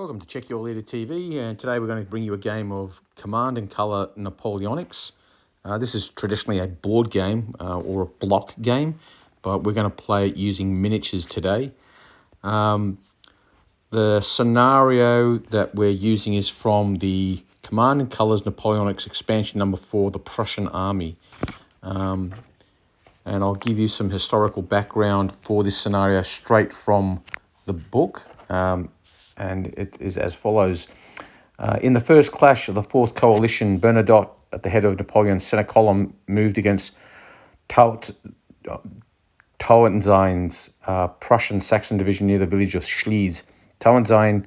Welcome to Check Your Leader TV, and today we're going to bring you a game of Command and Color Napoleonics. This is traditionally a board game or a block game, but we're going to play it using miniatures today. The scenario that we're using is from the Command and Colors Napoleonics expansion number 4, the Prussian Army. And I'll give you some historical background for this scenario straight from the book. And it is as follows. In the first clash of the Fourth Coalition, Bernadotte, at the head of Napoleon's centre column, moved against Tauentzien's Prussian-Saxon division near the village of Schleiz. Tauentzien,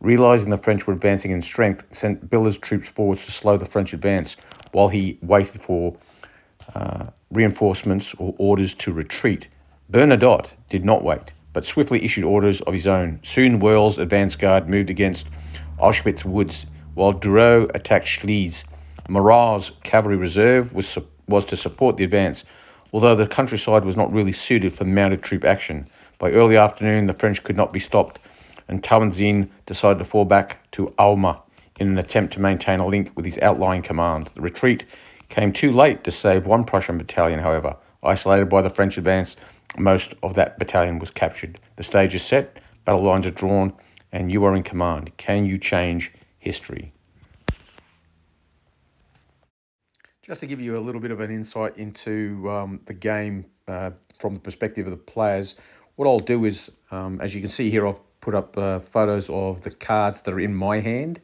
realising the French were advancing in strength, sent Biller's troops forwards to slow the French advance while he waited for reinforcements or orders to retreat. Bernadotte did not wait, but swiftly issued orders of his own. Soon Wörl's advance guard moved against Auschwitz woods, while Daryl attacked Schleiz. Murat's cavalry reserve was to support the advance, although the countryside was not really suited for mounted troop action. By early afternoon, the French could not be stopped, and Tauentzien decided to fall back to Alma in an attempt to maintain a link with his outlying commands. The retreat came too late to save one Prussian battalion, however. Isolated by the French advance, most of that battalion was captured. The stage is set, battle lines are drawn, and you are in command. Can you change history? Just to give you a little bit of an insight into the game from the perspective of the players, what I'll do is, as you can see here, I've put up photos of the cards that are in my hand.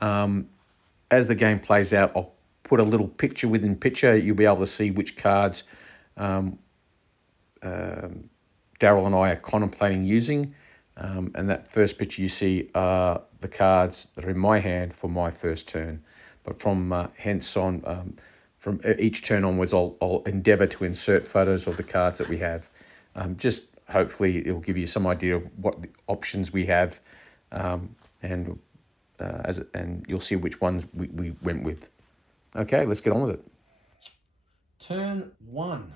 As the game plays out, I'll put a little picture within picture. You'll be able to see which cards Daryl and I are contemplating using, and that first picture you see are the cards that are in my hand for my first turn. But from hence on, from each turn onwards, I'll endeavour to insert photos of the cards that we have. Just hopefully it'll give you some idea of what the options we have, and you'll see which ones we went with. Okay, let's get on with it. Turn 1.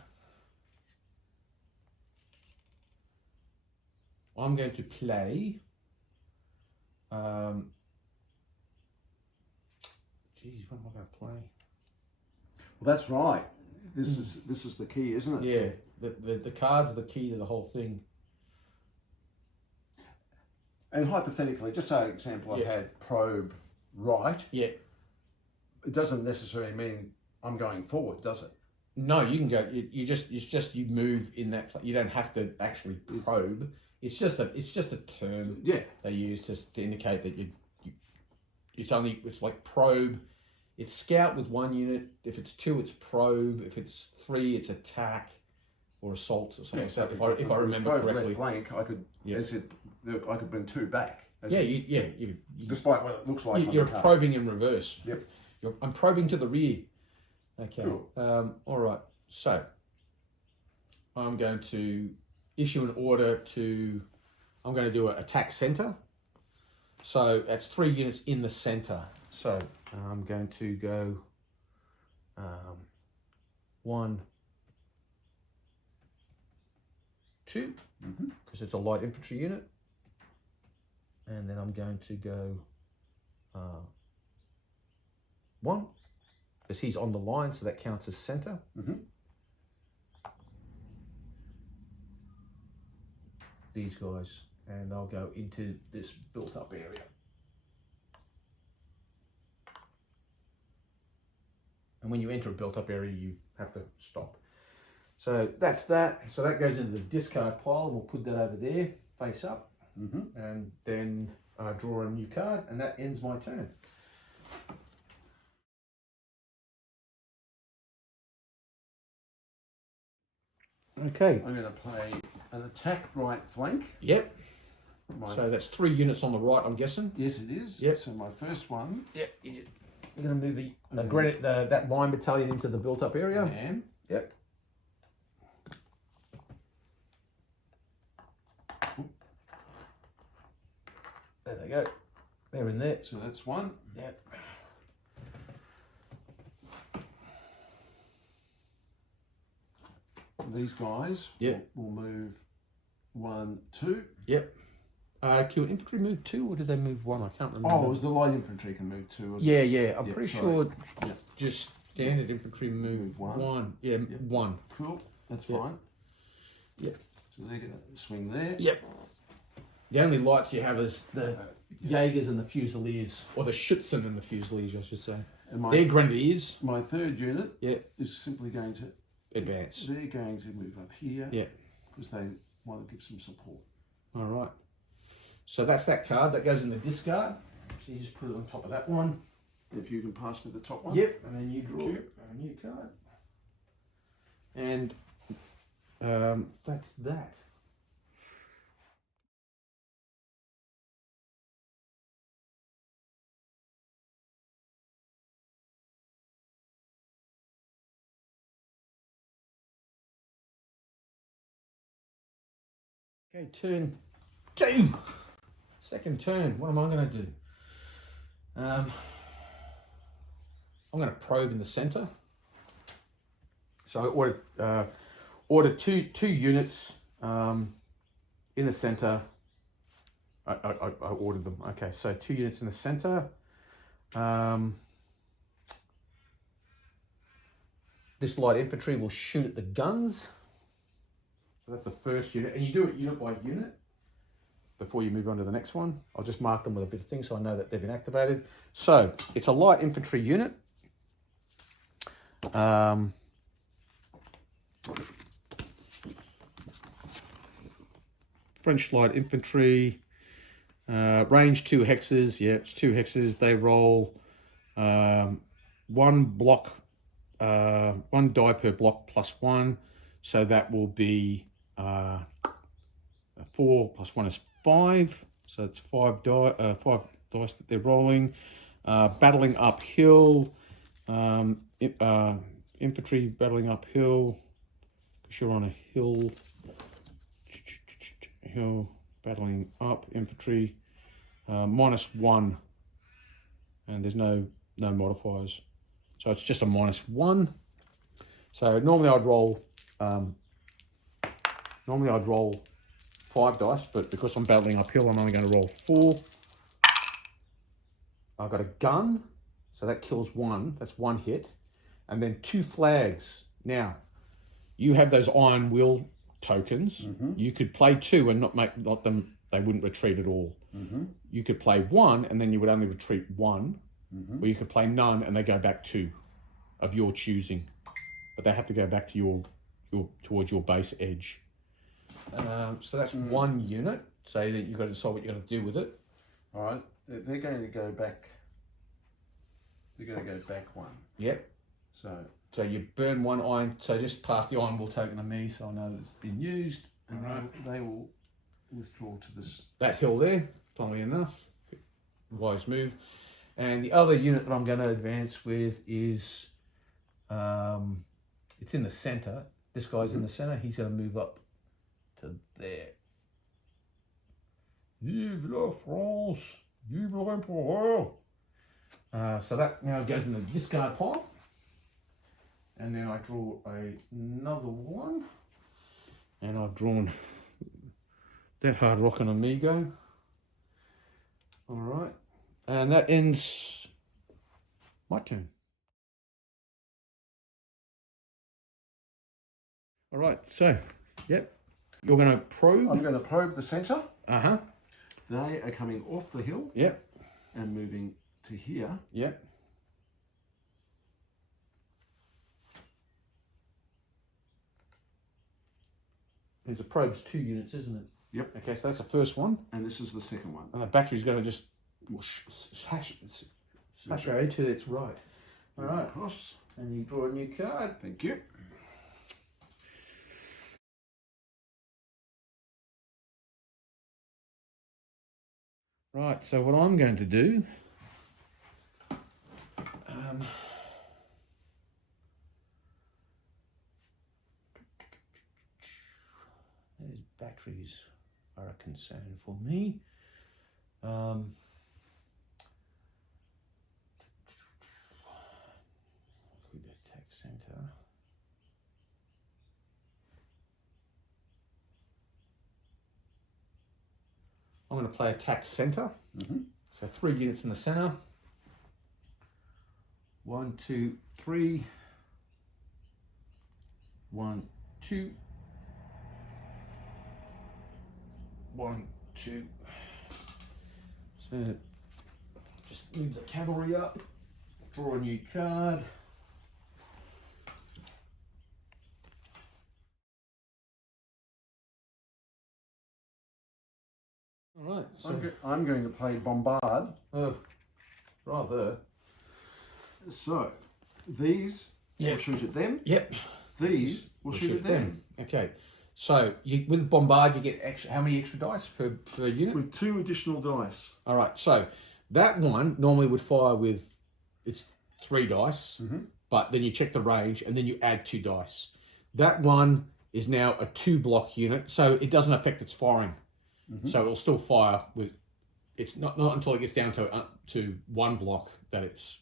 I'm going to play. Geez, what am I going to play? Well, that's right. This is the key, isn't it? Yeah, the cards are the key to the whole thing. And hypothetically, just say an example, I had probe right. Yeah. It doesn't necessarily mean I'm going forward, does it? No, you can go. You move in that. You don't have to actually probe. It's just a term they use to indicate that it's like probe. It's scout with 1 unit. If it's 2, it's probe. If it's 3, it's attack or assault or something. Yeah, so if I remember correctly, left flank, I could bring 2 back. You despite what it looks like. You're probing in reverse. Yep. I'm probing to the rear. Okay. Cool. All right. So I'm going to issue an order to. I'm going to do an attack center. So that's 3 units in the center. So I'm going to go 1, 2, because it's a light infantry unit, and then I'm going to go 1, because he's on the line, so that counts as center. These guys, and they'll go into this built-up area. And when you enter a built-up area, you have to stop. So that's that. So that goes into the discard pile. We'll put that over there, face up, and then draw a new card, and that ends my turn. Okay. I'm going to play an attack right flank. Yep. So that's 3 units on the right, I'm guessing. Yes, it is. Yep. So my first one. Yep. You're going to move that line battalion into the built-up area. I am. Yep. There they go. They're in there. So that's 1. Yep. These guys will move 1, 2. Yep. Can infantry move 2 or did they move 1? I can't remember. Oh, it was the light infantry can move 2, wasn't Yeah, it? yeah. I'm pretty sure Yeah. just standard infantry move 1. Yeah, 1. Cool, that's fine. Yep. So they're going to swing there. Yep. The only lights you have is the Jaegers and the Fusiliers, or the Schützen and the Fusiliers, I should say. And They're Grenadiers. my third unit is simply going to advance. They're going to move up here. Yeah. Because they want to give some support. All right. So that's that card. That goes in the discard. So you just put it on top of that one. If you can pass me the top one. Yep. And then you draw a new card. And that's that. Okay, turn 2. Second turn. What am I going to do? I'm going to probe in the center. So I ordered two units in the center. I ordered them. Okay, so 2 units in the center. This light infantry will shoot at the guns. So that's the first unit, and you do it unit by unit before you move on to the next one. I'll just mark them with a bit of thing so I know that they've been activated. So it's a light infantry unit. French light infantry, range 2 hexes. Yeah, it's 2 hexes. They roll 1 block, 1 die per block +1. So that will be 4 + 1 is 5. So it's 5 dice that they're rolling. Battling uphill, infantry battling uphill. Because you're on a hill. Hill battling up, infantry -1, and there's no modifiers, so it's just a -1. So normally I'd roll 5 dice, but because I'm battling uphill, I'm only going to roll 4. I've got a gun, so that kills 1. That's 1 hit, and then 2 flags. Now you have those iron will tokens. You could play 2 and not them. They wouldn't retreat at all. You could play 1 and then you would only retreat 1, or you could play none and they go back 2 of your choosing, but they have to go back to your towards your base edge. So that's 1 unit. So that you've got to decide what you're going to do with it. All right, they're going to go back. They're going to go back 1. Yep. So you burn 1 iron, so just pass the iron will token to me so I know that it's been used. And they will withdraw to this. That hill there, funnily enough. Wise move. And the other unit that I'm going to advance with is, it's in the center. This guy's in the center. He's going to move up to there. Vive la France! Vive l'Empereur! So that now goes in the discard pile. And then I draw another one. And I've drawn that hard rock and amigo. All right. And that ends my turn. All right. So, yep. You're going to probe. I'm going to probe the center. Uh-huh. They are coming off the hill. Yep. And moving to here. Yep. There's a probe's 2 units, isn't it? Yep. Okay, so that's the first one. And this is the second one. And the battery's going to just smash over to its right. All right. Across. And you draw a new card. Thank you. Right, so what I'm going to do, these batteries are a concern for me. Attack center. I'm going to play attack center. So 3 units in the center. 1, 2, 3. 1, 2. 1, 2. So just move the cavalry up. Draw a new card. All right. So I'm going to play Bombard. oh, rather. So these will shoot at them. Yep. These will shoot at them. Okay. So you, with Bombard, you get extra. How many extra dice per unit? With 2 additional dice. All right. So that one normally would fire with it's 3 dice, but then you check the range and then you add 2 dice. That one is now a 2-block unit, so it doesn't affect its firing. So it'll still fire with. It's not until it gets down to 1 block that it's.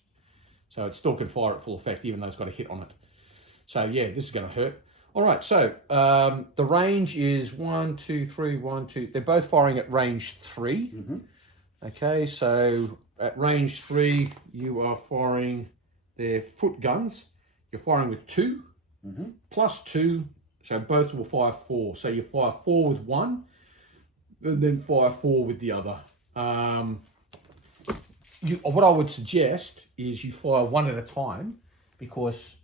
So it still can fire at full effect, even though it's got a hit on it. So yeah, this is going to hurt. All right, so the range is 1, 2, 3, 1, 2. They're both firing at range 3. Okay, so at range 3, you are firing their foot guns. You're firing with 2, plus 2, so both will fire 4. So you fire 4 with one, and then fire 4 with the other. What I would suggest is you fire one at a time, because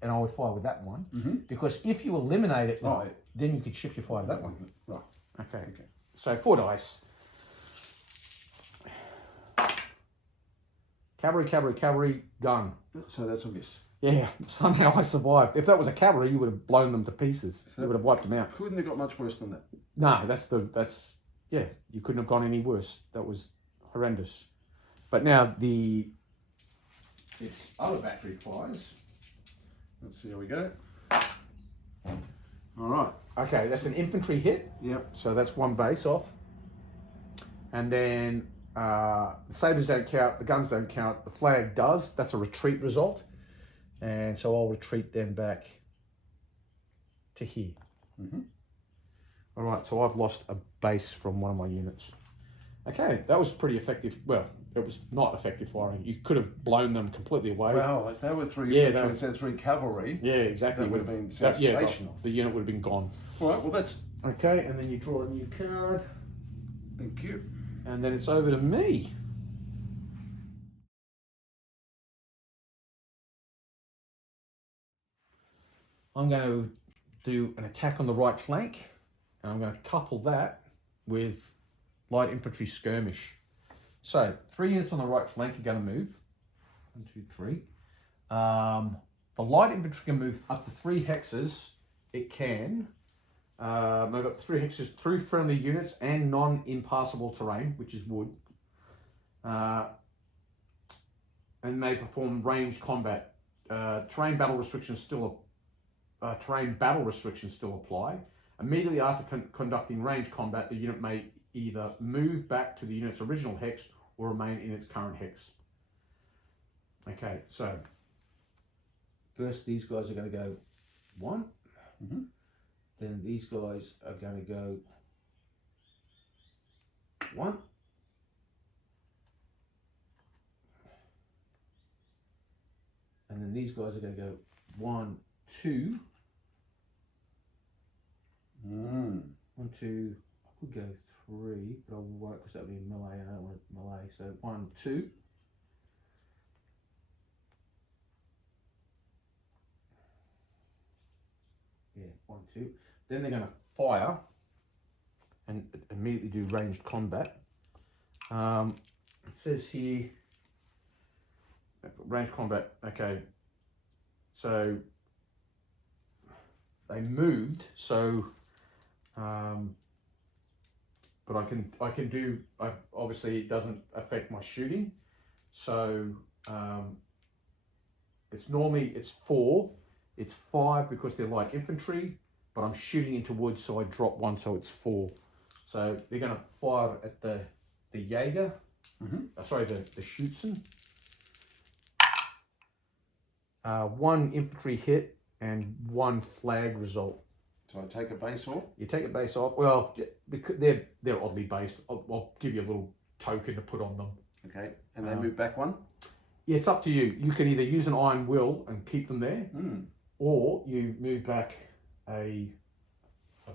and I would fire with that one, because if you eliminate it, then you could shift your fire to that one. Right. Okay. So 4 dice. Cavalry, gun. So that's a miss. Yeah, somehow I survived. If that was a cavalry, you would have blown them to pieces. So you would have wiped them out. Couldn't have got much worse than that. No, yeah, you couldn't have gone any worse. That was horrendous. But now its other battery fires. Let's see how we go. All right. Okay, that's an infantry hit. Yep. So that's 1 base off. And then the sabres don't count, the guns don't count, the flag does. That's a retreat result. And so I'll retreat them back to here. All right, so I've lost a base from one of my units. Okay, that was pretty effective. Well, it was not effective firing. You could have blown them completely away. Well, if they were 3 infantry instead of 3 cavalry, yeah, exactly. that would have been sensational. The unit would have been gone. All right, well, that's... Okay, and then you draw a new card. Thank you. And then it's over to me. I'm going to do an attack on the right flank, and I'm going to couple that with light infantry skirmish. So 3 units on the right flank are going to move. 1, 2, 3. The light infantry can move up to 3 hexes. It can move up to 3 hexes through friendly units and non-impassable terrain, which is wood, and may perform ranged combat. Terrain battle restrictions still apply. Immediately after conducting ranged combat, the unit may either move back to the unit's original hex or remain in its current hex. Okay, so first these guys are going to go 1. Then these guys are going to go 1. And then these guys are going to go 1, 2. 1, 2. I could go 3, but I won't because that would be melee, and I don't want melee. So 1, 2. Yeah, 1, 2. Then they're going to fire and immediately do ranged combat. It says here, ranged combat. Okay, so they moved. So, but I can do. Obviously, it doesn't affect my shooting. So it's normally 4. It's 5 because they're light infantry, but I'm shooting into wood, so I drop 1, so it's 4. So they're going to fire at the Jaeger, sorry, the Schützen. 1 infantry hit and 1 flag result. So I take a base off. You take a base off. Well, because they're oddly based. I'll give you a little token to put on them. Okay, and they move back one. Yeah, it's up to you. You can either use an iron will and keep them there, or you move back a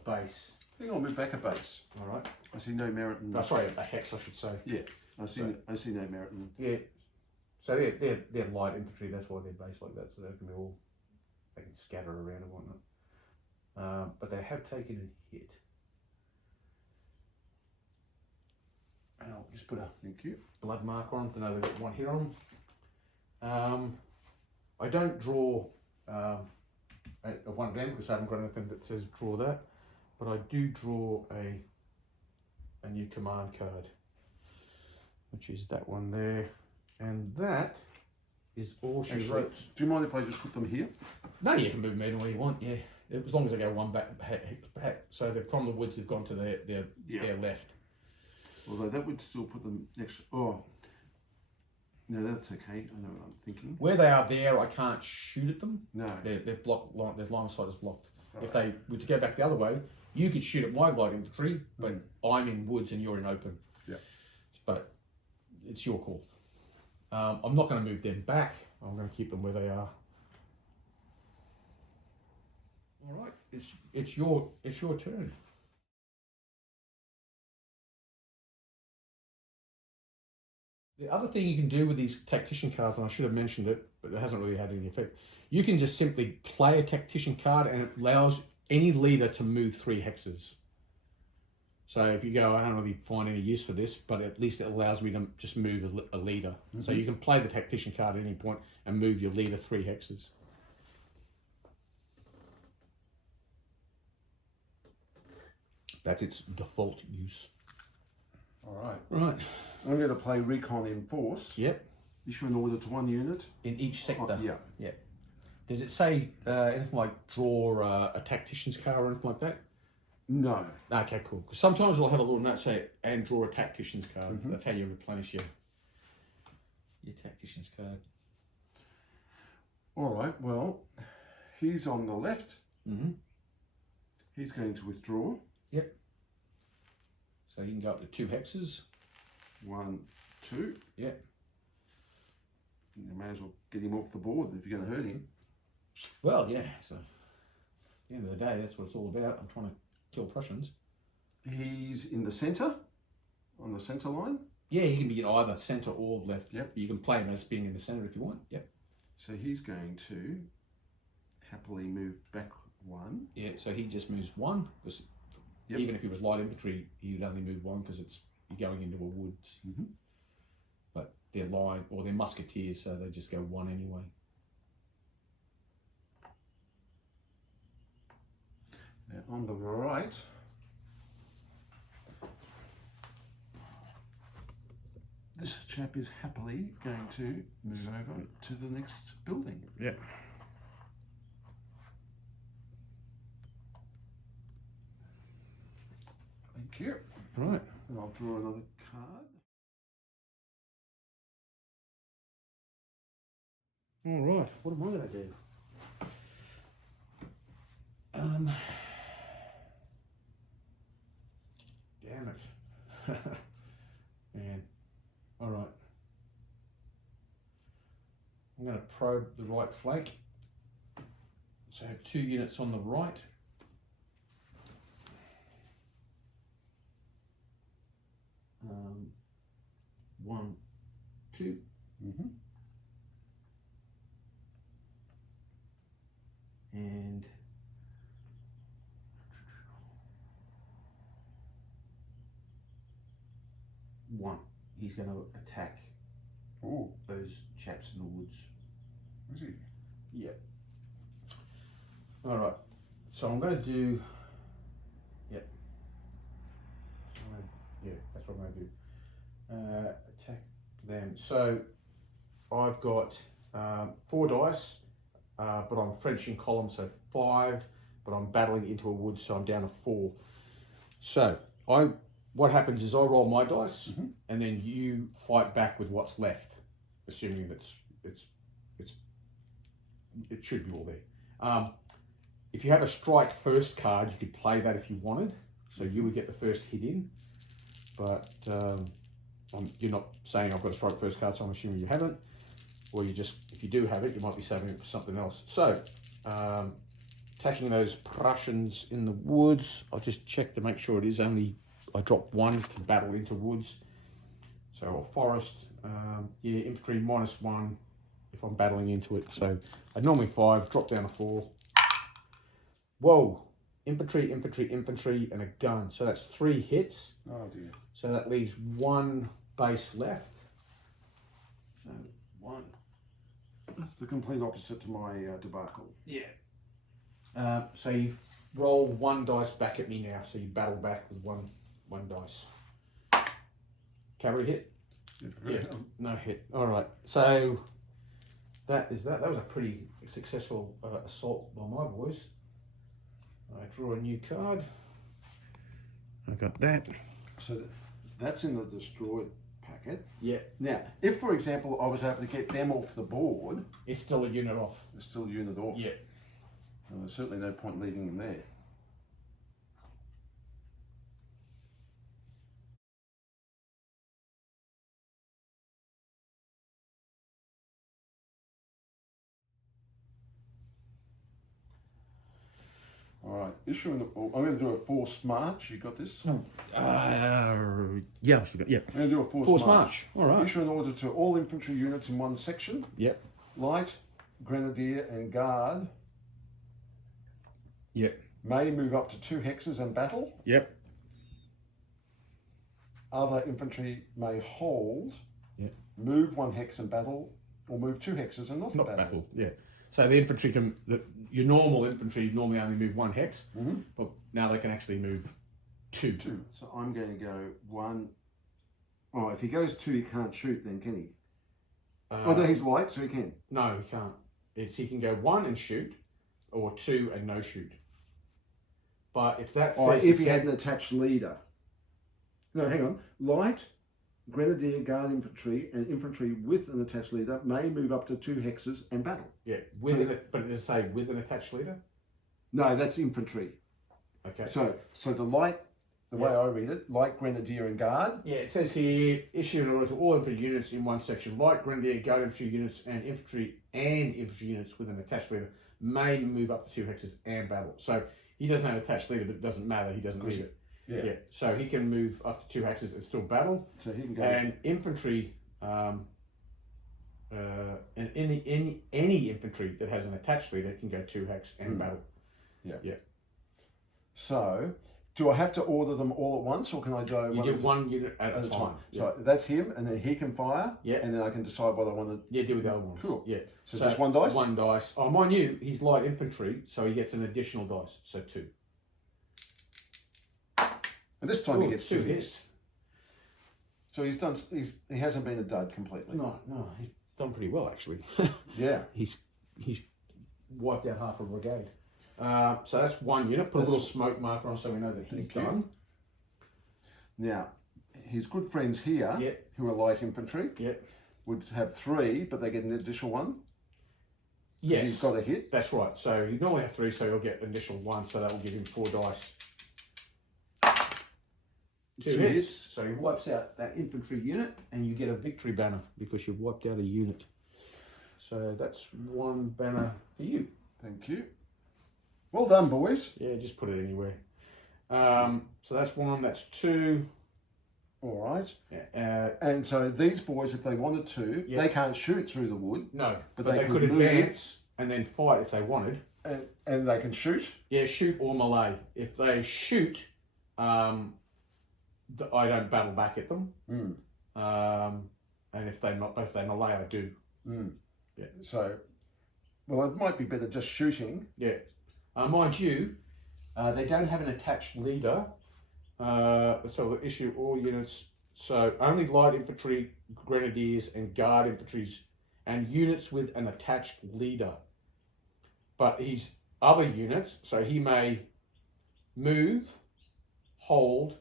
base. I think I'll move back a base. All right. I see no merit in. Oh, sorry, a hex, I should say. Yeah, I see no merit in. Yeah. So they're light infantry. That's why they're based like that. So they can be all, they can scatter around and whatnot. But they have taken a hit. And I'll just put a blood marker on to know they've got one hit on them. I don't draw one of them because I haven't got anything that says draw that, but I do draw a new command card, which is that one there, and that is all she wrote. Do you mind if I just put them here? No, you can move them anywhere you want. Yeah, as long as they go one back. So they're from the woods. They've gone to their left. Although that would still put them next. Oh, no, that's okay. I know what I'm thinking. Where they are there, I can't shoot at them. No, they're blocked. Their line of sight is blocked. Right. If they were to go back the other way, you could shoot at my light infantry, but I'm in woods and you're in open. Yeah. But it's your call. I'm not going to move them back. I'm going to keep them where they are. All right. It's your turn. The other thing you can do with these tactician cards, and I should have mentioned it, but it hasn't really had any effect, you can just simply play a tactician card and it allows any leader to move 3 hexes. So if you go, I don't really find any use for this, but at least it allows me to just move a leader. So you can play the tactician card at any point and move your leader 3 hexes. That's its default use. All right. Right. I'm going to play Recon Enforce. Yep. Issue an order to 1 unit. In each sector? Yeah. Yeah. Does it say anything like draw a tactician's card or anything like that? No. Okay, cool. Because sometimes we'll have a little note say, and draw a tactician's card. That's how you replenish your tactician's card. All right, well, he's on the left. He's going to withdraw. Yep. So he can go up to 2 hexes. 1, 2. Yep. You may as well get him off the board if you're going to hurt him. Well, yeah. So at the end of the day, that's what it's all about. I'm trying to kill Prussians. He's in the centre, on the centre line. Yeah, he can be in either centre or left. Yep. You can play him as being in the centre if you want. Yep. So he's going to happily move back 1. Yeah, so he just moves 1 because even if he was light infantry, he would only move 1 because you're going into a woods. But they're light or they're musketeers, so they just go 1 anyway. Now on the right, this chap is happily going to move over to the next building. Yeah. Thank you. Right. And I'll draw another card. All right. What am I going to do? Damn it. Man. All right. I'm going to probe the right flank. So I have 2 units on the right. One, 2. And one. He's going to attack those chaps in the woods. Is he? Yeah. All right. So I'm going to do. Yep. Yeah, that's what I'm going to do. Attack them. So I've got 4 dice, but I'm French in column, so 5. But I'm battling into a wood, so I'm down to 4. So what happens is I roll my dice, and then you fight back with what's left, assuming it should be all there. if you have a strike first card, you could play that if you wanted. So you would get the first hit in. But you're not saying I've got a strike first card, so I'm assuming you haven't. Or you just, if you do have it, you might be saving it for something else. So, attacking those Prussians in the woods. I'll just check to make sure it is only, I dropped 1 to battle into woods. So, a forest, yeah, infantry -1 if I'm battling into it. So, I'd normally 5, drop down to 4. Whoa, infantry, infantry, infantry, and a gun. So that's 3 hits. Oh dear. So that leaves 1 base left. So 1. That's the complete opposite to my debacle. Yeah. So you roll 1 dice back at me now. So you battle back with one dice. Cavalry hit? Yeah. No hit. All right. So that is that. That was a pretty successful assault by my boys. I draw a new card. I got that. So that's in the destroyed packet. Yeah. Now, if for example I was able to get them off the board, It's still a unit off. it's still a unit off. Yeah. Well, there's certainly no point leaving them there. All right, issuing. I'm going to do a forced march. You got this? Yeah, I should go. Yeah. I'm going to do a forced, Forced march. march. All right. Issue an order to all infantry units in one section. Yep. Light, grenadier, and guard Yep. may move up to 2 hexes and battle. Yep. Other infantry may hold, Yep. move 1 hex and battle, or move 2 hexes and not, Not battle. battle. Yeah. So the infantry can, your normal infantry normally only move 1 hex, but now they can actually move 2. 2. So I'm going to go 1. Oh, if he goes 2, he can't shoot then, can he? Oh, no, he's light, so he can. No, he can't. He can go 1 and shoot, or 2 and no shoot. But if that Oh, says if he had an attached leader. No, hang on. Light, grenadier, guard infantry, and infantry with an attached leader may move up to 2 hexes and battle. yeah, but it does say with an attached leader. No, that's infantry. Okay. So the light, the way I read it, light, grenadier, and guard. Yeah, it says here, issue an order to all infantry units in one section. Light, grenadier, guard infantry units, and infantry units with an attached leader may move up to 2 hexes and battle. So he doesn't have an attached leader, but it doesn't matter. He doesn't need it. Yeah. So he can move up to 2 hexes and still battle. So he can go. And infantry, and any infantry that has an attached leader can go 2 hex and battle. Yeah. So, do I have to order them all at once, or can I go? You do 1 unit at a time. So that's him, and then he can fire. Yeah. And then I can decide what I want to. Yeah, do with the other ones. Cool. Yeah. So just 1 dice. 1 dice. Oh, mind you, he's light infantry, so he gets an additional dice. So 2. And this time he gets 2 hits. hits. So he's done. He hasn't been a dud completely. No, he's done pretty well actually. Yeah. He's wiped out half a brigade. So that's 1 unit. Put a little smoke marker on so we know that he's done. Now, his good friends here, who are light infantry, would have 3, but they get an additional 1. Yes. He's got a hit. That's right. So he normally have 3, so he'll get an additional 1, so that will give him 4 dice. 2 hits. So he wipes out that infantry unit, and you get a victory banner because you've wiped out a unit. So that's 1 banner for you. Thank you. Well done, boys. Yeah, just put it anywhere. So that's 1. That's 2. All right. Yeah, and so these boys, if they wanted to, they can't shoot through the wood. No, but they could advance and then fight if they wanted. And they can shoot? Yeah, shoot or melee. If they shoot, I don't battle back at them. And if they melee, I do. Yeah. So, well, it might be better just shooting. Yeah. Mind you, they don't have an attached leader. So they'll issue all units. So only light infantry, grenadiers, and guard infantries, and units with an attached leader. But his other units, so he may move, hold,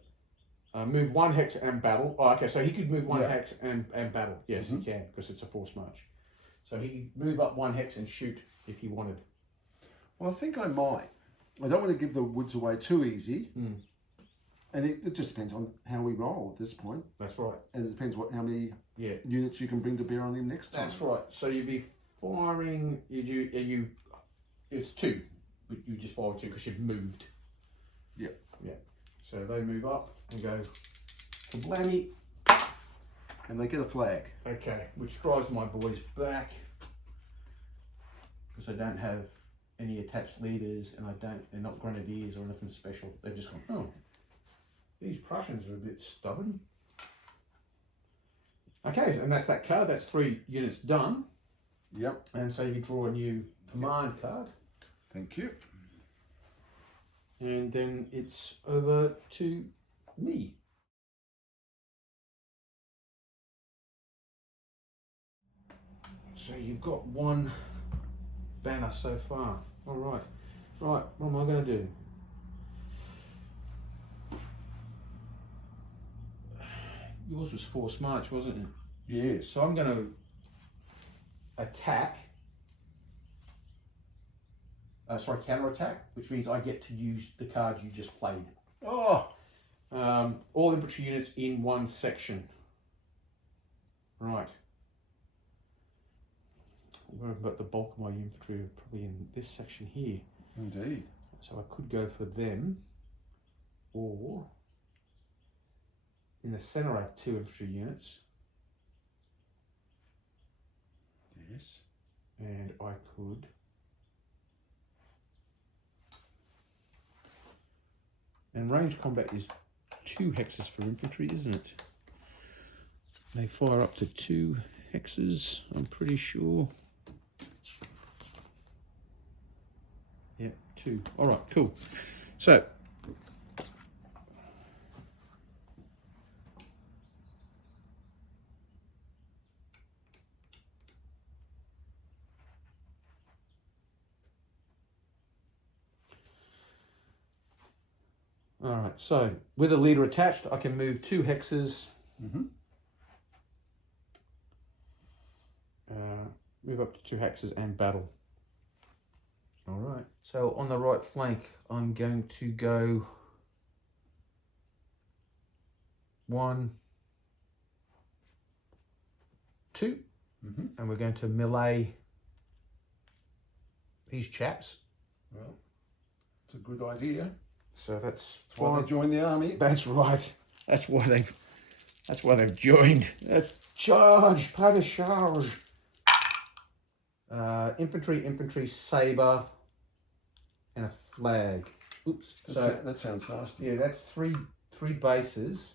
move 1 hex and battle. Oh, okay, so he could move 1 hex and battle. Yes, he can, because it's a forced march. So he could move up 1 hex and shoot if he wanted. Well, I think I might. I don't want to give the woods away too easy. Mm. And it just depends on how we roll at this point. That's right. And it depends how many Yeah. units you can bring to bear on him next time. That's right. So you'd be firing. It's 2, but you just fire 2 because you've moved. Yeah. Yeah. So they move up and go kablammy. And they get a flag. Okay, which drives my boys back because I don't have any attached leaders, and they're not grenadiers or anything special. They've just gone, oh, these Prussians are a bit stubborn. Okay, and that's that card. That's 3 units done. Yep. And so you draw a new command card. Thank you. And then it's over to me. So you've got 1 banner so far. All right. Right, what am I going to do? Yours was force march, wasn't it? Yes. So I'm going to attack. Counter attack, which means I get to use the cards you just played. Oh. All infantry units in 1 section. Right. Where I've got the bulk of my infantry, probably in this section here. Indeed. So I could go for them, or in the centre I have 2 infantry units. Yes. And I could and range combat is 2 hexes for infantry, isn't it? They fire up to 2 hexes, I'm pretty sure. Yep, 2. All right, cool. So all right, so with a leader attached, I can move 2 hexes. Mm-hmm. Move up to 2 hexes and battle. All right. So on the right flank, I'm going to go 1, 2, and we're going to melee these chaps. Well, it's a good idea. So that's why they joined the army. That's right. That's why they've joined. That's charge, pas de charge. Infantry, saber, and a flag. Oops. That sounds nasty. Yeah, that's three bases,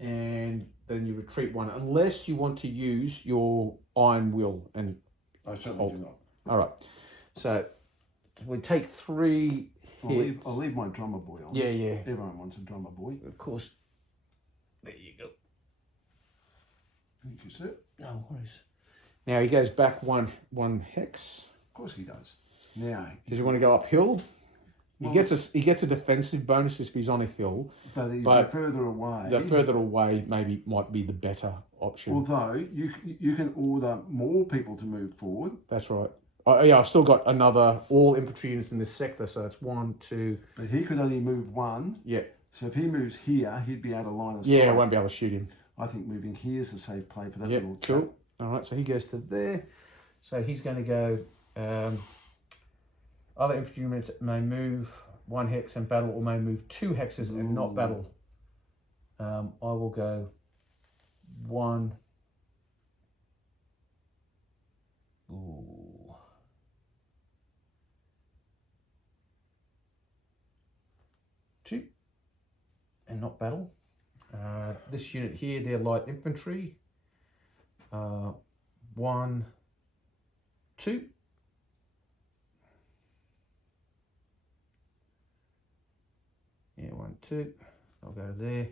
and then you retreat 1, unless you want to use your iron will. And I certainly do not. all right. So we take 3 hits. I'll leave my drummer boy on. Yeah, yeah. Everyone wants a drummer boy. Of course. There you go. Thank you, sir. No worries. Now he goes back one hex. Of course he does. Now, Does he want to go uphill? Well, he gets a defensive bonus if he's on a hill. But further away. The further away might be the better option. Although you can order more people to move forward. That's right. I've still got all infantry units in this sector, so it's 1, 2. But he could only move 1. Yeah. So if he moves here, he'd be out of line of sight. Yeah, I won't be able to shoot him. I think moving here is a safe play for that Yeah, little cool. chap. All right, so he goes to there. So he's going to go. Other infantry units may move 1 hex and battle, or may move 2 hexes and not battle. I will go 1. Ooh. 2 and not battle. This unit here, they're light infantry. 1, 2. Yeah, 1, 2. I'll go there.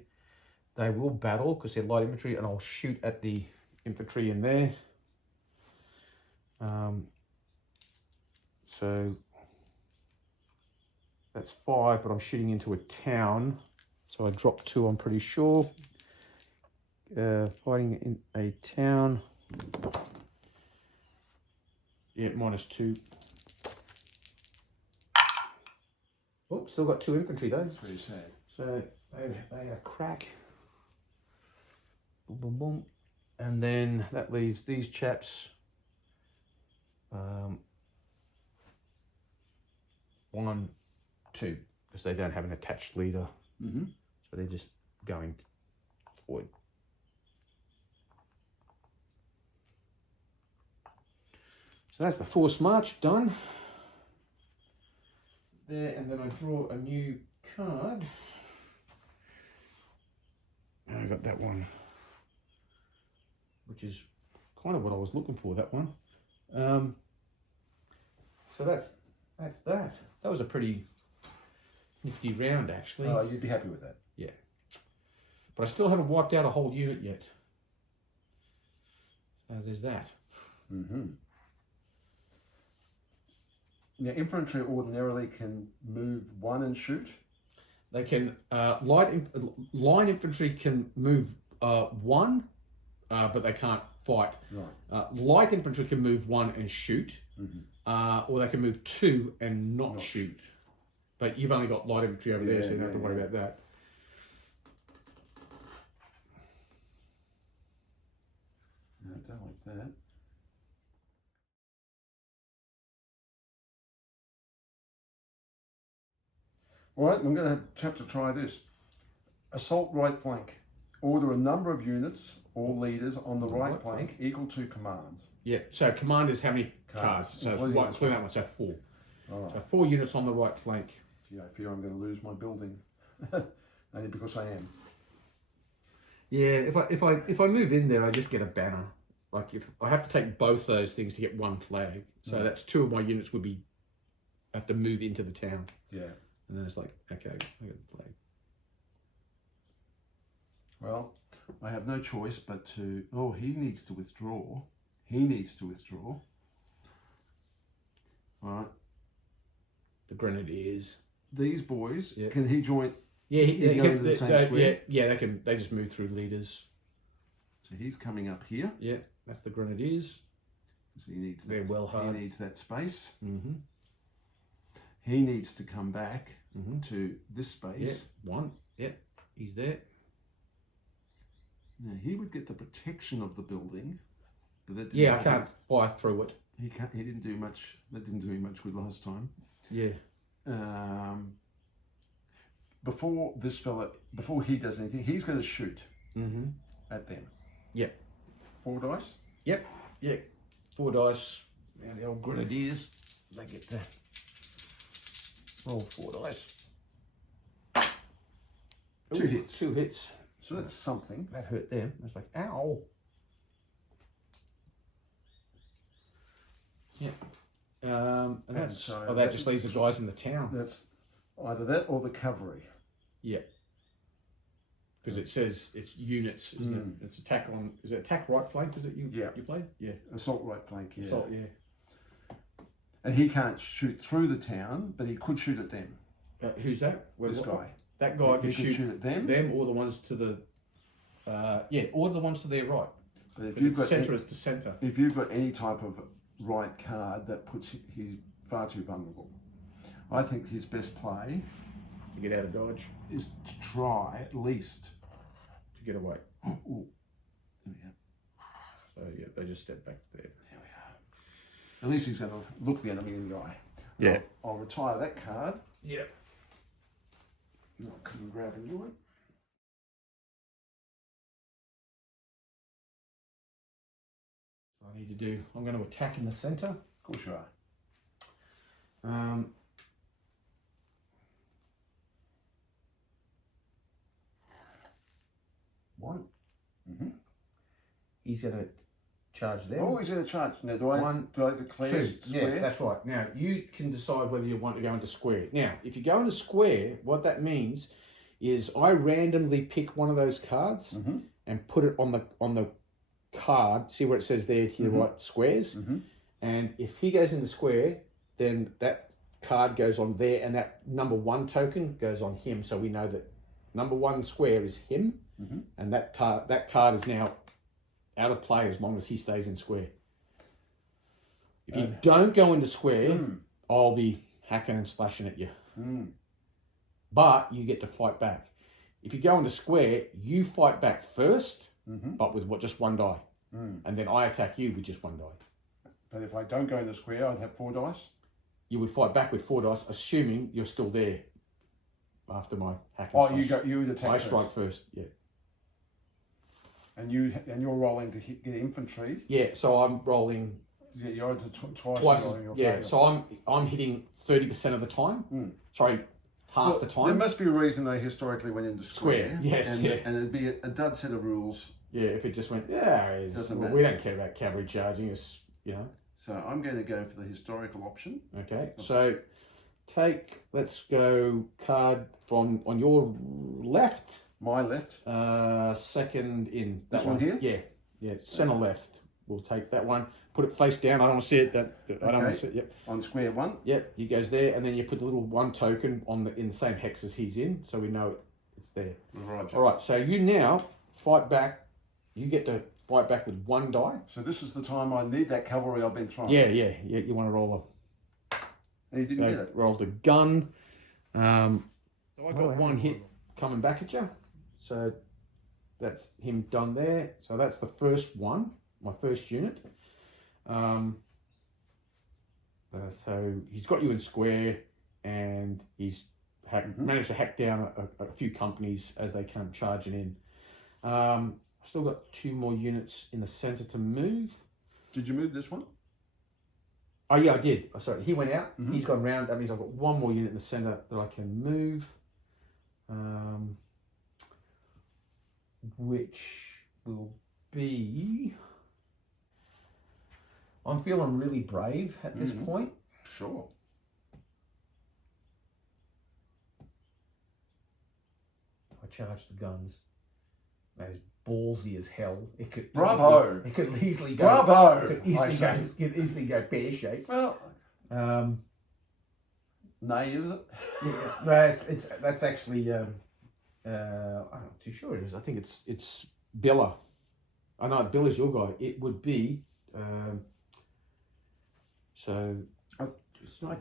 They will battle because they're light infantry, and I'll shoot at the infantry in there. So that's 5, but I'm shooting into a town. So I dropped 2, I'm pretty sure. Fighting in a town. Yeah, -2. Oh, still got 2 infantry though. That's very sad. So they are crack. Boom, boom, boom. And then that leaves these chaps. 1, 2, because they don't have an attached leader. Mm-hmm. So they're just going forward. So that's the forced march done. There, and then I draw a new card. And I got that one, which is kind of what I was looking for, that one. So that's that. That was a pretty nifty round, actually. Oh, you'd be happy with that. Yeah. But I still haven't wiped out a whole unit yet. There's that. Mm-hmm. Now, infantry ordinarily can move 1 and shoot. They can, line infantry can move 1, but they can't fight. Right. Light infantry can move 1 and shoot, or they can move 2 and not shoot. But you've only got light infantry over there, so you don't have to worry about that. No, I don't like that. All right, I'm going to have to try this. Assault right flank. Order a number of units or leaders on the right flank equal to command. Yeah, so command is how many cards? So it's right, clear that one, so 4. All right. So 4 units on the right flank. Gee, I fear I'm going to lose my building. Only because I am. Yeah, if I move in there, I just get a banner. Like if I have to take both those things to get 1 flag, so that's 2 of my units would be have to move into the town. Yeah. And then it's like, okay, I got the flag. Well, I have no choice but to. Oh, he needs to withdraw. He needs to withdraw. All right. The grenadiers. These boys. Yeah. Can he join? Yeah, They go into the same square? Yeah, they can. They just move through leaders. So he's coming up here. Yeah, that's the grenadiers. So he needs. They're well hard. He needs that space. Mm-hmm. He needs to come back to this space. Yeah, 1. Yeah, he's there. Now he would get the protection of the building, but that Yeah, I can't fly through it. He can't. He didn't do much. That didn't do him much good last time. Yeah. Before this fella, before he does anything, he's going to shoot at them. Yep. 4 dice. Yep. Yeah. 4 dice. Now the old grenadiers, they get to roll 4 dice. 2 hits. 2 hits. So that's something. That hurt them. It's like, ow. Yeah. And that's, so that just leaves the guys in the town. That's either that or the cavalry. Yeah. Because it says it's units, isn't it? It's attack on. Is it attack right flank? Is it you played? Yeah. Assault right flank. Yeah. Assault. Yeah. And he can't shoot through the town, but he could shoot at them. Who's that? This guy. That guy He can could shoot at them. Them or the ones to the. Or the ones to their right. But if you've got centre is to centre. If you've got any type of right card, that puts he's far too vulnerable. I think his best play To get out of dodge. is to try at least To get away. Oh, there we go. So yeah, they just step back there. There we are. At least he's going to look the enemy in the eye. Yeah. I'll retire that card. Yeah. I'll come and grab a new one. I need to do. I'm going to attack in the centre. Of course you are. One. He's going to charge them. Oh, he's going to charge. Now, do I declare 2. square? Yes, that's right. Now, you can decide whether you want to go into square. Now, if you go into square, what that means is I randomly pick one of those cards and put it on the card. See where it says there to your right, squares? And if he goes in the square, then that card goes on there and that number 1 token goes on him. So we know that number 1 square is him and that card is now out of play as long as he stays in square. If you don't go into square, I'll be hacking and slashing at you. but you get to fight back. If you go into square, you fight back first, but with just one die. And then I attack you with just one die. But if I don't go into square, I'd have 4 dice. You would fight back with 4 dice, assuming you're still there after my hack and slash. You would attack I first. strike first, yeah. And you're rolling to get infantry. Yeah, so I'm rolling Yeah, you're twice. twice. Rolling your Yeah, favour. so I'm hitting 30% of the time. Sorry, half the time. There must be a reason they historically went into square. Yes, and, yeah. and it'd be a dud set of rules. Yeah, if it just went, Doesn't matter. we don't care about cavalry charging, it's, So I'm going to go for the historical option. Okay, so let's go card from on your left. My left. Second in. This one here? Yeah, center left. We'll take that one. Put it face down. I don't want to see it. I don't want to see it. Yep. On square 1. Yep. He goes there, and then you put the little 1 token in the same hex as he's in, so we know it's there. Roger. All right. So you now fight back. You get to fight back with 1 die. So this is the time I need that cavalry I've been throwing. Yeah. You want to roll And you didn't get it. rolled a gun. So I got 1 hit coming back at you. So that's him done there. So that's the first one, my first unit. So he's got you in square, and he's managed to hack down a few companies as they come charging in. I've still got 2 more units in the centre to move. Did you move this one? Oh yeah, I did. Oh, sorry, he went out. He's gone round. That means I've got 1 more unit in the centre that I can move. Which will be... I'm feeling really brave at this point. Sure. I charge the guns. That is ballsy as hell. It could Bravo! It could easily go. Bravo! It could easily go pear shaped. Well, nay, is it? Yeah, no, that's actually. I'm not too sure it is. I think it's Billa. I know Billa's your guy. It would be. So.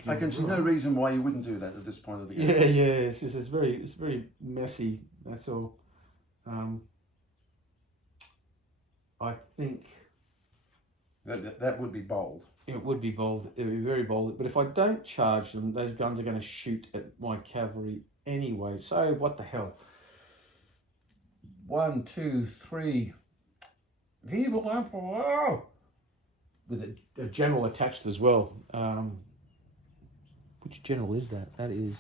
I can see no reason why you wouldn't do that at this point of the game. Yeah. It's very messy. That's all. I think that would be bold. it would be bold. It would be very bold. But if I don't charge them, those guns are going to shoot at my cavalry anyway. So what the hell? 1, 2, 3. Vive l'Empereur! With a general attached as well. Which general is that? That is...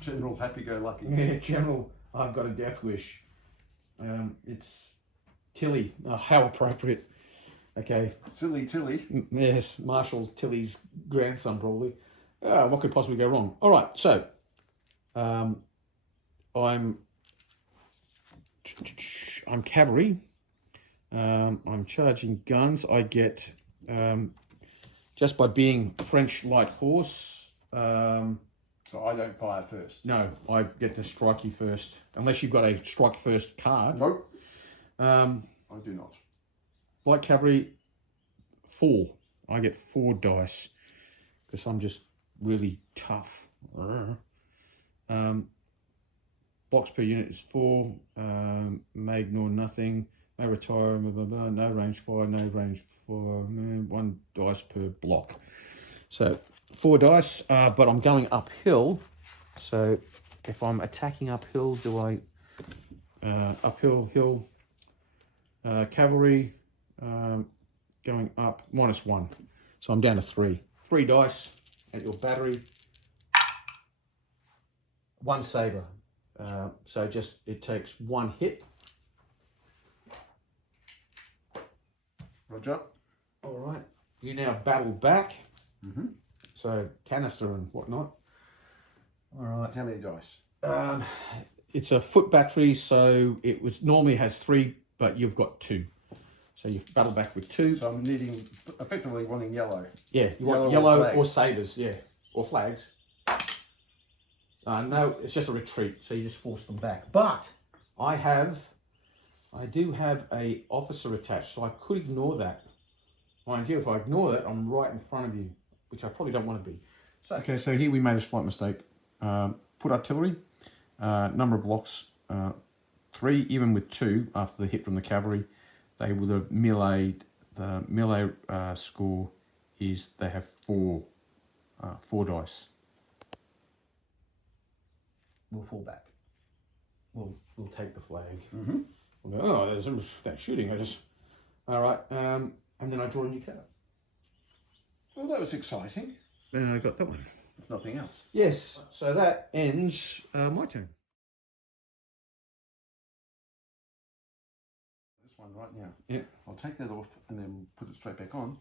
General happy-go-lucky. Yeah, General, I've got a death wish. It's Tilly. Oh, how appropriate. Okay. Silly Tilly. Yes, Marshal Tilly's grandson, probably. What could possibly go wrong? All right, so I'm cavalry. I'm charging guns. I get just by being French light horse. So I don't fire first. No, I get to strike you first, unless you've got a strike first card. Nope. I do not. Light cavalry, 4. I get 4 dice because I'm just really tough. Blocks per unit is 4. May ignore nothing. May retire. Blah, blah, blah. No range fire. No range fire. 1 dice per block. So 4 dice, but I'm going uphill. So if I'm attacking uphill, do I uphill hill cavalry going up -1? So I'm down to 3. 3 dice at your battery. 1 saber. So just it takes 1 hit. Roger. All right. You now battle back. Mm-hmm. So canister and whatnot. All right. How many dice? It's a foot battery, so it normally has 3, but you've got 2. So you battle back with 2. So I'm effectively wanting yellow. Yeah, you want yellow or sabers, yeah, or flags. No, it's just a retreat, so you just force them back. But I do have a officer attached, so I could ignore that. Mind you, if I ignore that, I'm right in front of you, which I probably don't want to be. So, okay, so here we made a slight mistake. Foot artillery, number of blocks, 3, even with 2 after the hit from the cavalry, they would have meleeed. The melee score is they have 4 dice. We'll fall back. We'll take the flag. Mm-hmm. We'll go, oh, there's that shooting. All right. And then I draw a new card. Well, that was exciting, Then I got that one. if nothing else. Yes. So that ends my turn. This one right now. Yeah. I'll take that off and then put it straight back on.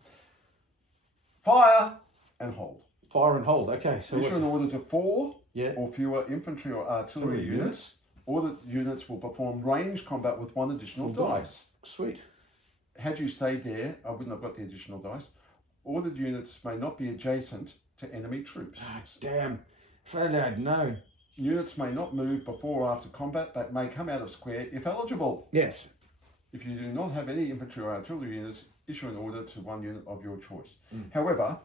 Fire and hold. Fire and hold. Okay. So Issue an order to 4 Yeah. or fewer infantry or artillery Artillery units. All the units will perform range combat with 1 additional dice. Sweet. Had you stayed there, I wouldn't have got the additional dice. Ordered units may not be adjacent to enemy troops. Ah, damn. If only I'd known. Units may not move before or after combat, but may come out of square if eligible. Yes. If you do not have any infantry or artillery units, issue an order to 1 unit of your choice. However,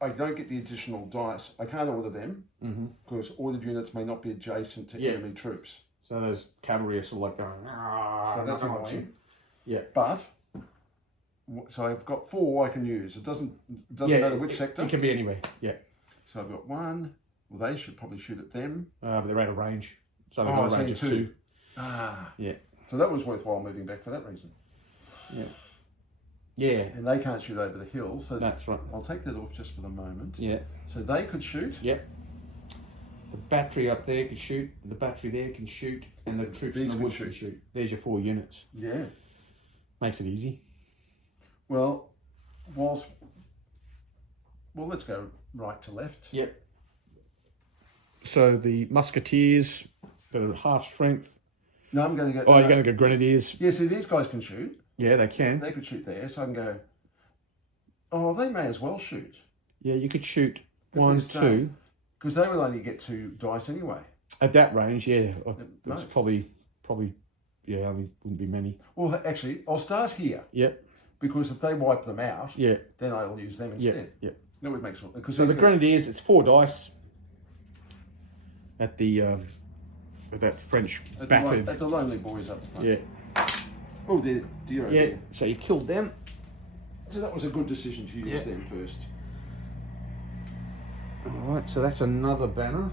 I don't get the additional dice. I can't order them because ordered units may not be adjacent to enemy troops. So those cavalry are sort of like going. So that's an annoying. option. Yeah. But so I've got 4 I can use. It doesn't matter which sector. It can be anywhere. Yeah. So I've got 1. Well, they should probably shoot at them. But they're out of range. So they've Oh, got a range of so 2. Ah. Yeah. So that was worthwhile moving back for that reason. Yeah. Yeah. And they can't shoot over the hill, so That's right. I'll take that off just for the moment. Yeah. So they could shoot. Yep. The battery up there can shoot. The battery there can shoot, and the troops in the woods can shoot. There's your 4 units. Yeah. Makes it easy. Well, let's go right to left. Yep. So the musketeers that are half strength. No, I'm going to go. Oh, you're going to go grenadiers. Yeah, see, these guys can shoot. Yeah, they can. They could shoot there, so I can go. Oh, they may as well shoot. Yeah, you could shoot If 1, they stay. 2. Because they will only get 2 dice anyway. At that range, yeah. That's most. probably, yeah, only wouldn't be many. Well, actually, I'll start here. Yep. Because if they wipe them out, Yeah. then I'll use them Yeah. instead. Yeah. No, it makes sense. Because So the grenadiers, it's 4 dice at the with that French battered. at the lonely boys up the front. Yeah. Oh, dear, oh Yeah. dear. So you killed them. So that was a good decision to use them first. All right. So that's another banner.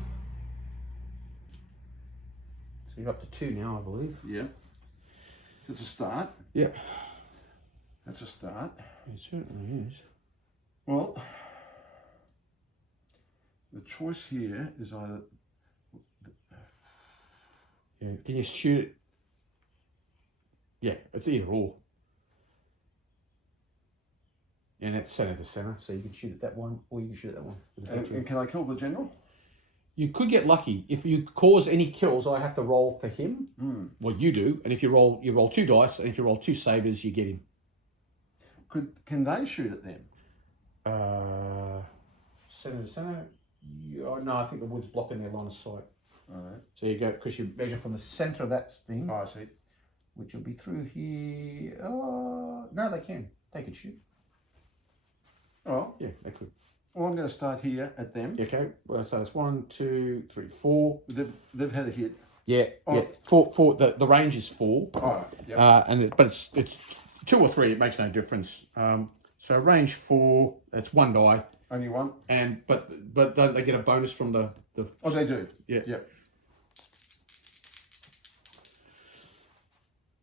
So you're up to 2 now, I believe. Yeah. So it's a start. Yeah. That's a start. It certainly is. Well, the choice here is either. Yeah. Can you shoot it? Yeah, it's either or. And it's center to center, so you can shoot at that one, or you can shoot at that one. With the battery. And can I kill the general? You could get lucky if you cause any kills. I have to roll for him. Well, you do, and if you roll 2 dice, and if you roll 2 sabers, you get him. Can they shoot at them? Center to center. No, I think the wood's blocking their line of sight. All right. So you go because you measure from the center of that thing, Oh, I see. which will be through here. No, they can. They could shoot. Oh, Yeah, they could. well, I'm going to start here at them. Okay. Well, so that's 1, 2, 3, 4. They've had a hit. Yeah, Oh. yeah. 4. The range is 4. Oh, yeah. But it's 2 or 3. It makes no difference. So range 4. That's 1 die. Only one. But don't they get a bonus from the? Oh, they do. Yeah. Yep.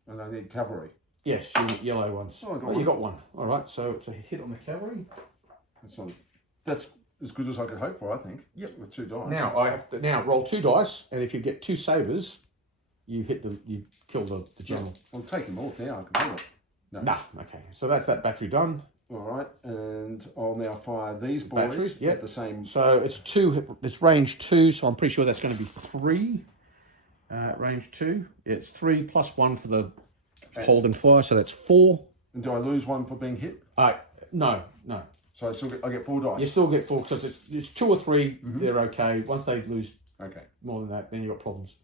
And they need cavalry. Yes, you get yellow ones. Oh, I got You one. got one. All right. So it's a hit on the cavalry. That's as good as I could hope for, I think. Yep. With 2 dice. Now I have to roll 2 dice, and if you get 2 sabers, you kill the general. I'll take him off now. I can do it. No. Nah. Okay. So that's that battery done. All right, and I'll now fire these boys Batteries, yeah. at the same. So it's 2. It's range 2. So I'm pretty sure that's going to be 3. Range 2. It's 3 plus 1 for the hold and fire. So that's 4. And do I lose 1 for being hit? No. So I get 4 dice. You still get 4 because it's 2 or 3. They're okay. Once they lose Okay. more than that, then you've got problems.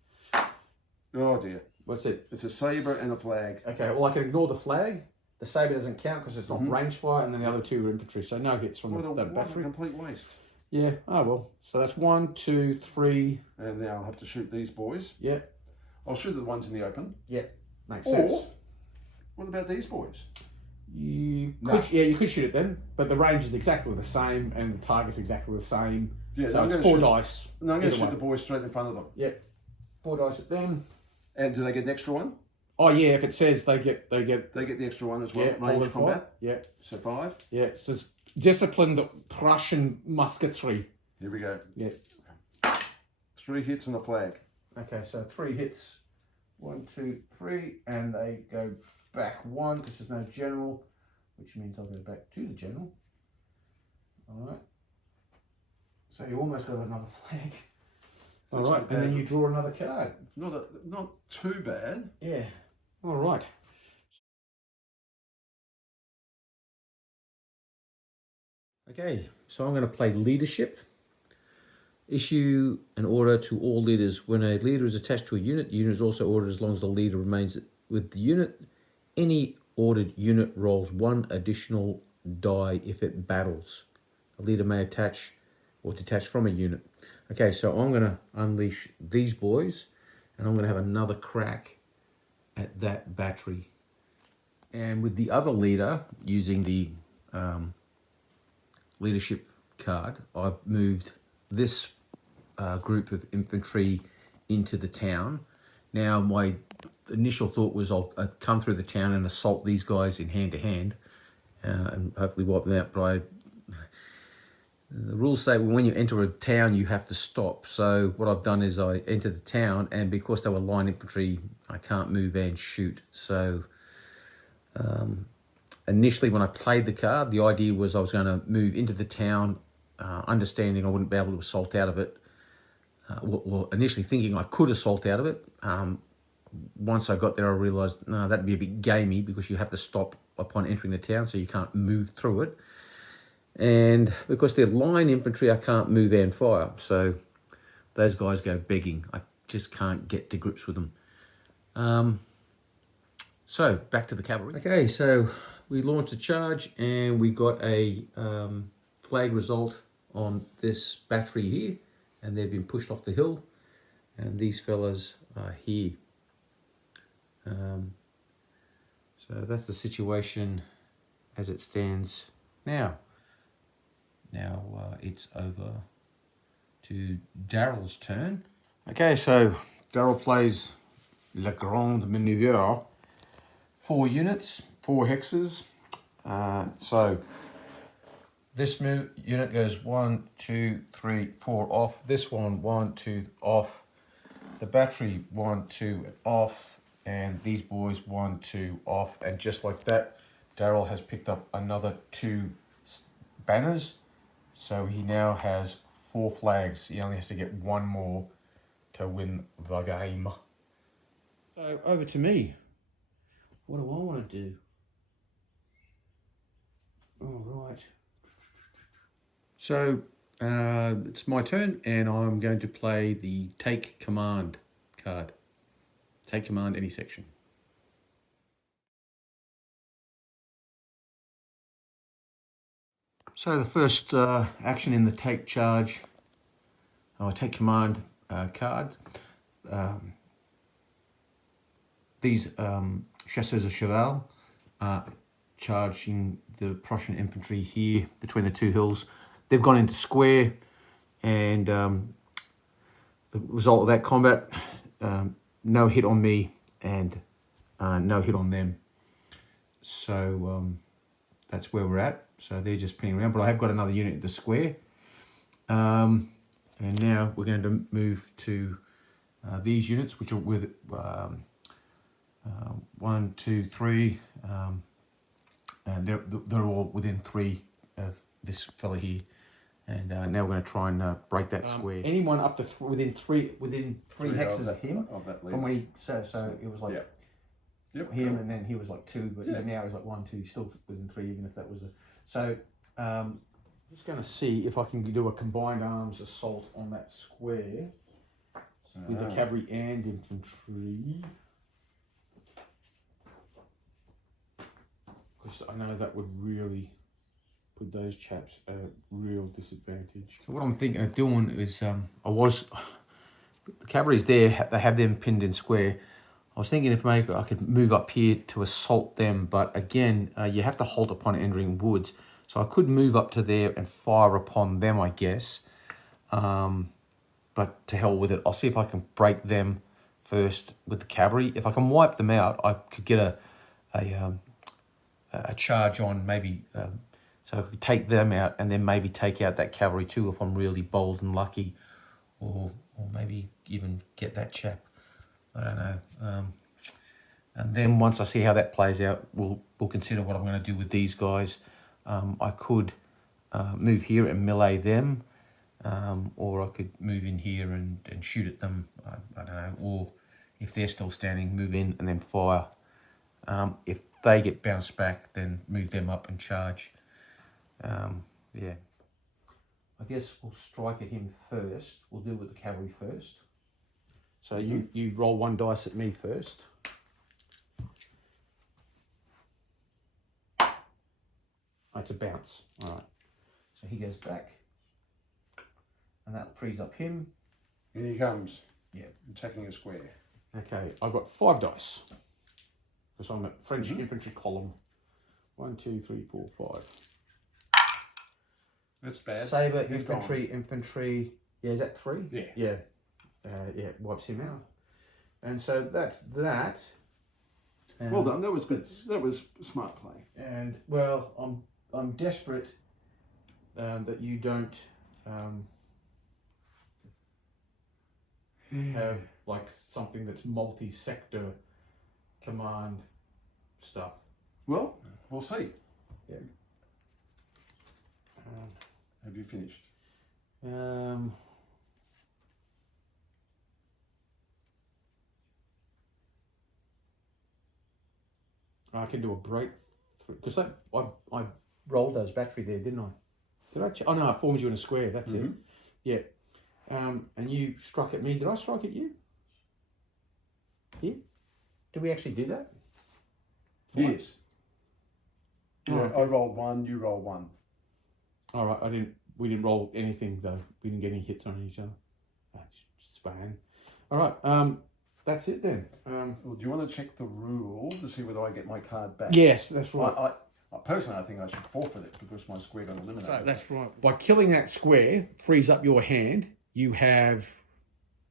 Oh dear. What's it? It's a saber and a flag. Okay. Well, I can ignore the flag. The saber doesn't count because it's not range fire, and then the other 2 are infantry. So no hits from What a that battery. complete waste. Yeah. Oh well. So that's 1, 2, 3. And now I'll have to shoot these boys. Yeah. I'll shoot the ones in the open. Yeah. Makes Or, sense. what about these boys? You could, you could shoot it then, but the range is exactly the same and the target's exactly the same. Yeah, so I'm it's gonna 4 shoot- dice. No, I'm going to either shoot the way. boys straight in front of them. Yep. 4 dice at them. And do they get an extra one? Oh yeah, if it says they get They get the extra one as well. yeah, Range more than 5. combat. Yeah. So 5. Yeah. It says disciplined Prussian musketry. Here we go. Yeah. 3 hits and a flag. Okay, so 3 hits. 1, 2, 3, and they go back 1 because there's no general, which means I'll go back to the general. All right. So you almost got another flag. All That's right, not and then bad. you draw another card. Not too bad. Yeah. All right. Okay, so I'm going to play leadership. Issue an order to all leaders. When a leader is attached to a unit, the unit is also ordered as long as the leader remains with the unit. Any ordered unit rolls 1 additional die if it battles. A leader may attach or detach from a unit. Okay, so I'm going to unleash these boys and I'm going to have another crack at that battery. And with the other leader, using the leadership card, I've moved this group of infantry into the town. Now, my initial thought was I'll come through the town and assault these guys in hand to hand and hopefully wipe them out. But the rules say when you enter a town, you have to stop. So what I've done is I entered the town, and because they were line infantry, I can't move and shoot. So initially, when I played the card, the idea was I was going to move into the town, understanding I wouldn't be able to assault out of it. Well, initially thinking I could assault out of it. Once I got there, I realised, no, that'd be a bit gamey because you have to stop upon entering the town, so you can't move through it. And because they're line infantry, I can't move and fire. So those guys go begging. I just can't get to grips with them. So back to the cavalry. Okay, so we launched a charge and we got a flag result on this battery here, and they've been pushed off the hill, and these fellas are here. So that's the situation as it stands now. Now it's over to Daryl's turn. Okay, so Daryl plays Le Grand Manœuvre. 4 units, 4 hexes. So this unit goes 1, 2, 3, 4 off. This one, 1, 2 off. The battery, 1, 2 off. And these boys, 1, 2 off. And just like that, Daryl has picked up another 2 banners. So he now has 4 flags. He only has to get 1 more to win the game. So over to me. What do I want to do? All right. So it's my turn, and I'm going to play the Take Command card. Take command any section. So the first action in the take charge, or take command card. These chasseurs de cheval are charging the Prussian infantry here between the 2 hills. They've gone into square, and the result of that combat, no hit on me and no hit on them. So that's where we're at. So they're just pinning around, but I have got another unit at the square. And now we're going to move to these units, which are with 1, 2, 3, and they're all within 3 of this fella here. And now we're going to try and break that square. Anyone up to within three hexes of him from when he so it was like him, and then he was like 2, but now he's like 1, 2, still within 3, even if that was a. So I'm just going to see if I can do a combined arms assault on that square with the cavalry and infantry. Because I know that would really put those chaps at a real disadvantage. So what I'm thinking of doing is, the cavalry's there, they have them pinned in square. I was thinking if maybe I could move up here to assault them, but again, you have to halt upon entering woods. So I could move up to there and fire upon them, I guess. But to hell with it. I'll see if I can break them first with the cavalry. If I can wipe them out, I could get a charge on maybe, so I could take them out and then maybe take out that cavalry too if I'm really bold and lucky, or maybe even get that chap. I don't know. And then once I see how that plays out, we'll consider what I'm going to do with these guys. I could move here and melee them, or I could move in here and shoot at them. I don't know. Or if they're still standing, move in and then fire. If they get bounced back, then move them up and charge. Yeah. I guess we'll strike at him first. We'll deal with the cavalry first. So you roll 1 dice at me first. Oh, it's a bounce. All right. So he goes back. And that frees up him. In he comes. Yeah. Attacking a square. Okay, I've got 5 dice. Because I'm at French infantry column. 1, 2, 3, 4, 5. That's bad. Sabre, He's infantry, gone. infantry. Yeah, is that 3? Yeah. Yeah. Yeah, wipes him out. And so that's that. Well done. That was good. That was smart play. And well, I'm desperate that you don't have like something that's multi-sector command stuff. Well, we'll see. Yeah. Have you finished? I can do a breakthrough because I rolled those battery there, didn't I? Did I? Oh no, I formed you in a square. That's it. Yeah. And you struck at me. Did I strike at you? Yeah. Did we actually do that? Yes. Oh, Yeah, okay. I rolled 1. You rolled 1. All right. We didn't roll anything though. We didn't get any hits on each other. Span. All right. That's it then. Well, do you want to check the rule to see whether I get my card back? Yes, that's right. I personally, I think I should forfeit it because my square got eliminated. So that's right. By killing that square, frees up your hand. You have.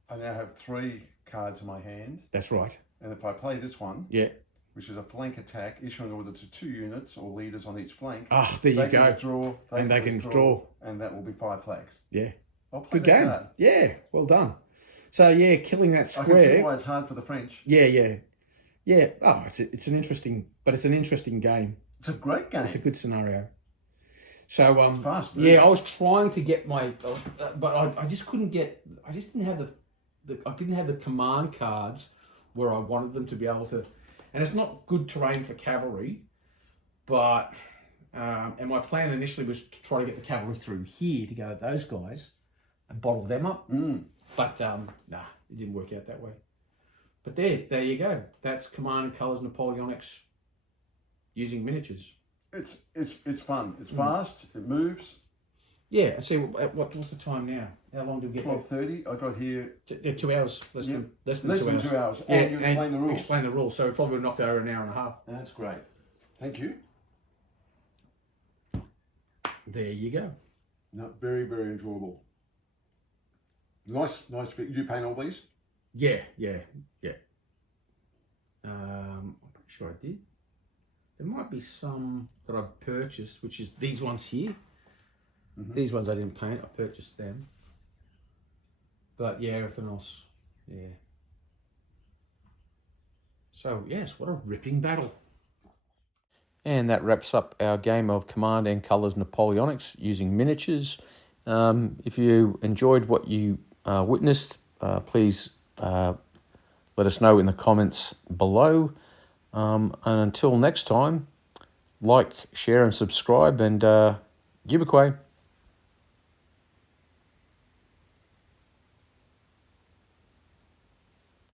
I now have 3 cards in my hand, That's right. and if I play this one, Yeah. which is a flank attack, issue an order to 2 units or leaders on each flank. Ah, there you They can go. withdraw, And they can withdraw. and that will be 5 flags. Yeah. I'll play Good that game. card. Yeah. Well done. So yeah, killing that I can see square. why it's hard for the French. Yeah. Oh, it's an interesting game. It's a great game. It's a good scenario. So It's fast. yeah, I was trying to get my, but I just couldn't get. I just didn't have I didn't have the command cards where I wanted them to be able to, and it's not good terrain for cavalry, but and my plan initially was to try to get the cavalry through here to go at those guys and bottle them up. But nah, it didn't work out that way. But there you go. That's Command and Colors Napoleonics using miniatures. It's fun. It's fast. It moves. Yeah, and see what's the time now? How long do we get? 12:30. I got here 2 hours. Less Yep. than less than less 2 than hours. 2 hours, Yeah, and you explain the rules. Explain the rules. So we probably knocked over an hour and a half. That's great. Thank you. There you go. No, very, very enjoyable. Nice. Did you paint all these? Yeah. I'm pretty sure I did. There might be some that I purchased, which is these ones here. These ones I didn't paint. I purchased them. But yeah, everything else, yeah. So yes, what a ripping battle. And that wraps up our game of Command and Colors Napoleonics using miniatures. If you enjoyed what you witnessed, please let us know in the comments below. And until next time, like, share and subscribe, and Ubiquay.